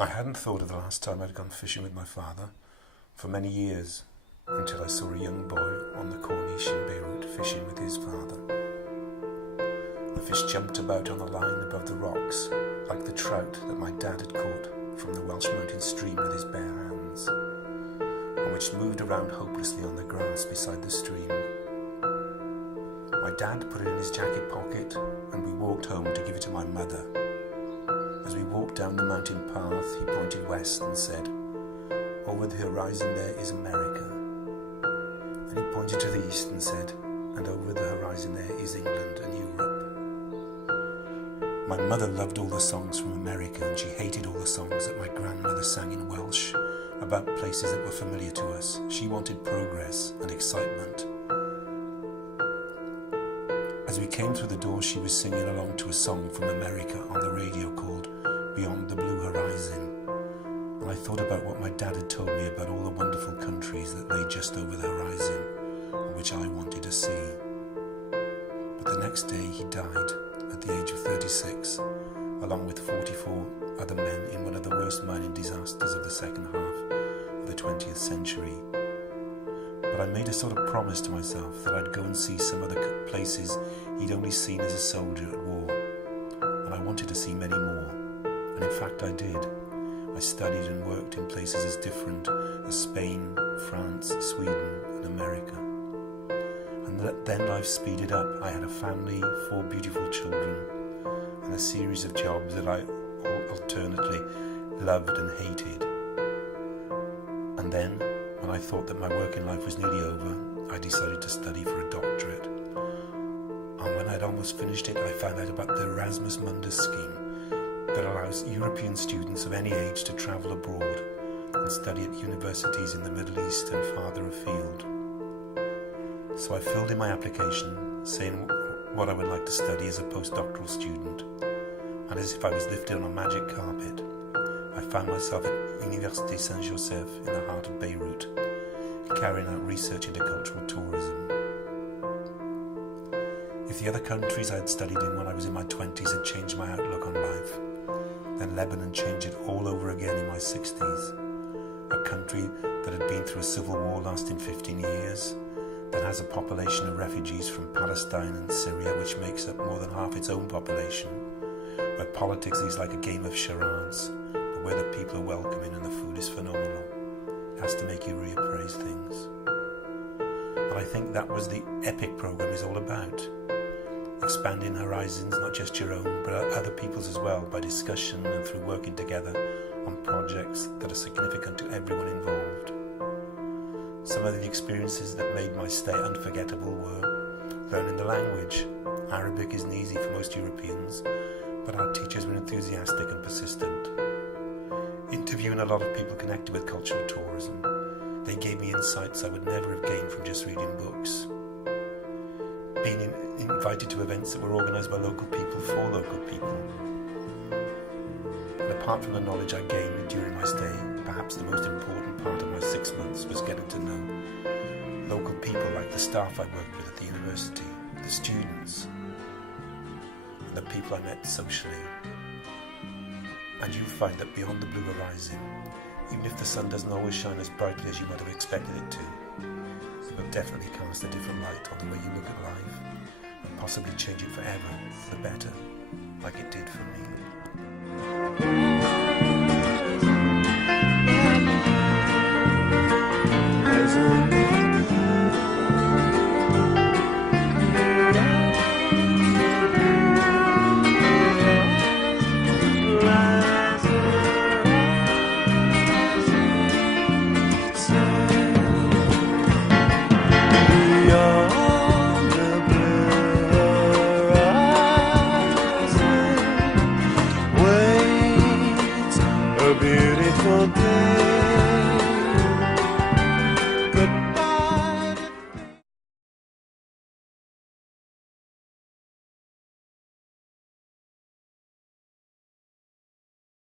I hadn't thought of the last time I'd gone fishing with my father for many years, until I saw a young boy on the Corniche in Beirut fishing with his father. The fish jumped about on the line above the rocks, like the trout that my dad had caught from the Welsh mountain stream with his bare hands, and which moved around hopelessly on the grass beside the stream. My dad put it in his jacket pocket, and we walked home to give it to my mother. As we walked down the mountain path, he pointed west and said, "Over the horizon there is America." Then he pointed to the east and said, "And over the horizon there is England and Europe." My mother loved all the songs from America, and she hated all the songs that my grandmother sang in Welsh about places that were familiar to us. She wanted progress and excitement. As we came through the door, she was singing along to a song from America on the radio called Beyond the Blue Horizon, and I thought about what my dad had told me about all the wonderful countries that lay just over the horizon, and which I wanted to see. But the next day he died at the age of 36, along with 44 other men in one of the worst mining disasters of the second half of the 20th century. But I made a sort of promise to myself that I'd go and see some of the places he'd only seen as a soldier at war, and I wanted to see many more, and in fact I did. I studied and worked in places as different as Spain, France, Sweden and America. And then life speeded up. I had a family, 4 beautiful children, and a series of jobs that I alternately loved and hated. And then, when I thought that my working life was nearly over, I decided to study for a doctorate. And when I'd almost finished it, I found out about the Erasmus Mundus scheme that allows European students of any age to travel abroad and study at universities in the Middle East and farther afield. So I filled in my application, saying what I would like to study as a postdoctoral student, and as if I was lifted on a magic carpet, I found myself at Universite Saint-Joseph in the heart of Beirut, carrying out research into cultural tourism. If the other countries I had studied in when I was in my 20s had changed my outlook on life, then Lebanon changed it all over again in my 60s. A country that had been through a civil war lasting 15 years, that has a population of refugees from Palestine and Syria which makes up more than half its own population, where politics is like a game of charades, but where the people are welcoming and the food is phenomenal. It has to make you reappraise things. But I think that was the EPIC program is all about. Expanding horizons, not just your own, but other people's as well, by discussion and through working together on projects that are significant to everyone involved. Some of the experiences that made my stay unforgettable were learning the language. Arabic isn't easy for most Europeans, but our teachers were enthusiastic and persistent. Interviewing a lot of people connected with cultural tourism. They gave me insights I would never have gained from just reading books. Being invited to events that were organised by local people for local people. And apart from the knowledge I gained during my stay, perhaps the most important part of my 6 months was getting to know local people like the staff I worked with at the university, the students, and the people I met socially. And you'll find that beyond the blue horizon, even if the sun doesn't always shine as brightly as you might have expected it to, it will definitely cast a different light on the way you look at life, and possibly change it forever for the better, like it did for me. Beautiful day.